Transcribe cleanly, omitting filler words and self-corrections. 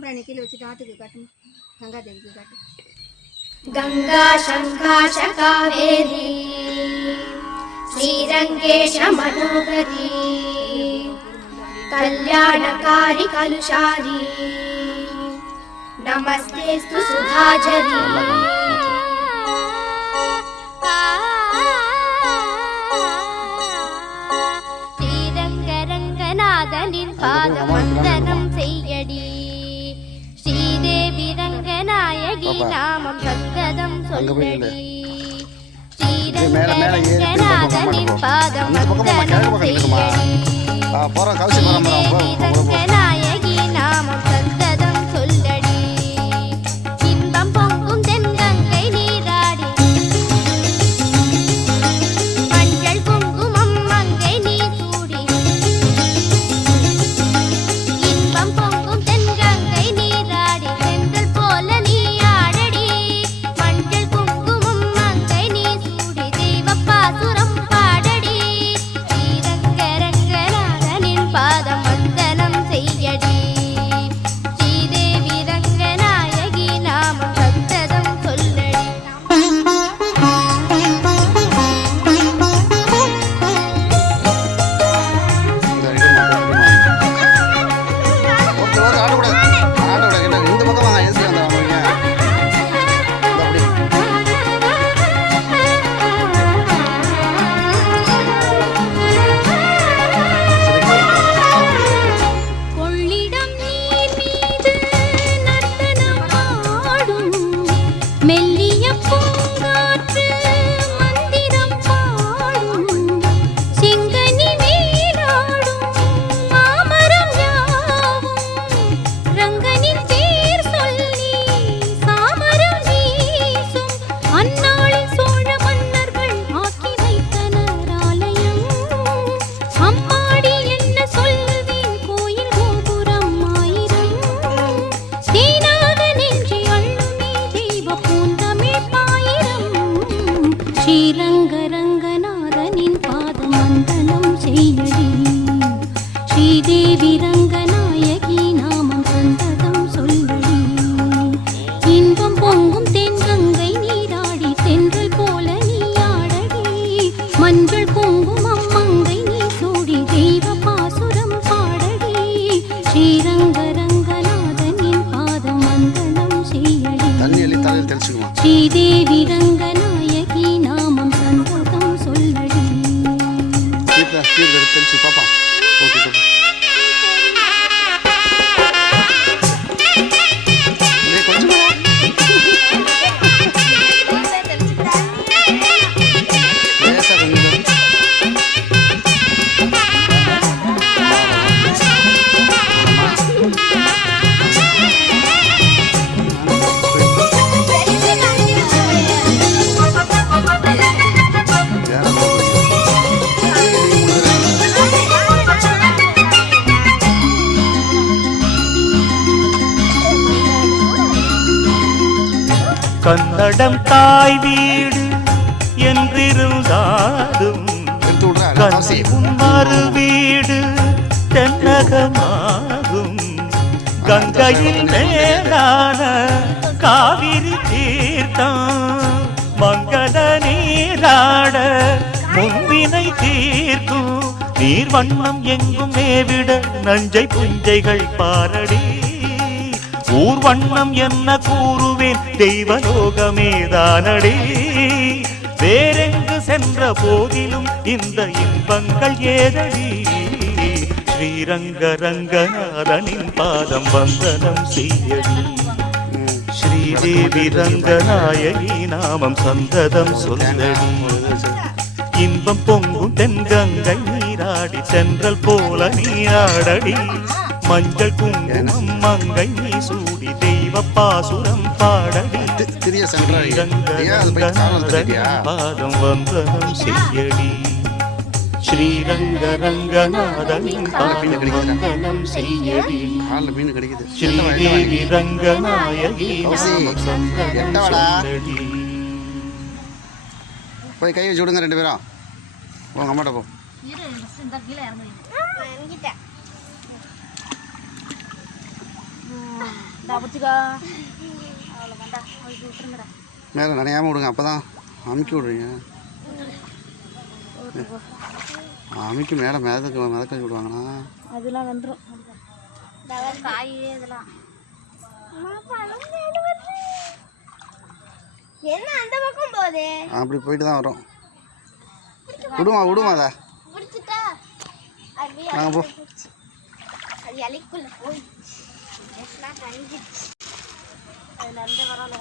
சாம்பிராணி கீழே வச்சுட்டு ஆத்துக்கு காட்டு, கங்கா தேவிக்கு காட்டு. गंगा शंकाश कावेरी श्रीरंगेश मनोहरी कल्याणकारी कलुषारी नमस्तेस्तु सुधाचरी श्रीरंगरंगनाथनिन पादवंदनं सेय्यडी श्रीदेवी रंगनायकी नामं सद्गदं सोल्लडी श्रीरंगरंगनाथनिन पादवंदनं सेय्यडी रंगनायकी नामं सद्गदं सोल्लडी इன்பம் பொங்கும் தென்கங்கை நீராடி மஞ்சள் குங்குமம் மங்கை நீ சூடி இன்பம் பொங்கும் தென்கங்கை நீராடி செந்தல் போல நீ ஆடடி மஞ்சள் குங்குமம் மங்கை நீ சூடி தெய்வப்பாசுரம் பாடடி ஸ்ரீரங்கரங்கநாதனின் பாதம் வந்தனம் செய்யடி ஸ்ரீதேவி ரங்கநாயகி நாமம் சத்ததம் சொல்லடி கொள்ளிடம் நீர் மீது நர்த்தனம் ஆடும் மெல்லிய பூங்காற்று மந்திரம் பாடும் செங்கனி மேலாடும் மாமரம் யாவும் ரங்கனின் பேர் சொல்லி சாமரம் வீசும் அந்நாளில் சோழ மன்னர்கள் ஆக்கி வைத்தனர் ஆலயம் அம்மாடி என்ன சொல்வேன் கோயில் கோபுரம் ஆயிரம் தேனாக நெஞ்சி அள்ளுமே தெய்வ பூந்தமிழ் பாயிரம் ஸ்ரீரங்கரங்கநாதனின் பாதம் வந்தனம் செய்யடி ஸ்ரீதேவி ரங்கநாயகி நாமம் சந்ததம் சொல்லடி இன்பம் பொங்கும் தென்கங்கை நீராடி தென்றல் போல நீ ஆடடி மஞ்சள் குங்குமம் மங்கை நீ சூடி தெய்வ பாசுரம் பாடடி ஸ்ரீரங்கரங்கநாதனின் பாதம் வந்தனம் செய்யடி ஸ்ரீதேவி ரங்கநாயகி நாமம் சந்ததம் சொல்லடி கன்னடம் தாய் வீடு என்றிருந்தாலும் கன்னி மறு வீடு தென்னகமாகும் கங்கையில் மேலான காவிரி தீர்த்தம் மங்கள நீராட முன்வினை தீர்க்கும் நீர் வண்ணம் எங்கும் மேவிட நஞ்சை புஞ்சைகள் பாரடி ஊர் வண்ணம் என்ன கூறுவேன் தெய்வலோகமேதானடி வேறெங்கு சென்ற போதிலும் இந்த இன்பங்கள் ஏதடி ஸ்ரீரங்கரங்கநாதனின் பாதம் வந்தனம் செய்யடி ஸ்ரீதேவி ரங்கநாயகி நாமம் சந்ததம் சொல்லடி இன்பம் பொங்கும் தென்கங்கை நீராடி சென்றல் போல நீராடடி மஞ்சள் குங்குமம் மங்கை நீ சூடி தெய்வ பாசுரம் பாடடி ஸ்ரீரங்கரங்கநாதனின் பாதம் வந்தனம் செய்யடி ஸ்ரீரங்கரங்கநாதனின் பாதம் வந்தனம் செய்யடி ஸ்ரீதேவி ரங்கநாயகி நாமம் சந்ததம் சொல்லடி போய் கை வச்சு விடுங்க ரெண்டு பேரும் உங்க அம்மாட்ட போ கீழே இறங்கிட்டேன் மேலே நனையாமல் விடுங்க, அப்போ தான் அமுக்கி விடுறீங்க. அமுக்கி மேலே மிதக்க விடுவாங்கண்ணா. அதெல்லாம் வந்துடும். காய் இதெல்லாம் என்ன அந்த பக்கம் போகுது? அப்படி போயிட்டு தான் வரும். விடுமா அதை பிடிச்சிட்டா நாங்கள் போ. அது இலைக்குள்ள போய் எல்லாம் கணிஞ்சிச்சு. அது நடந்து வரால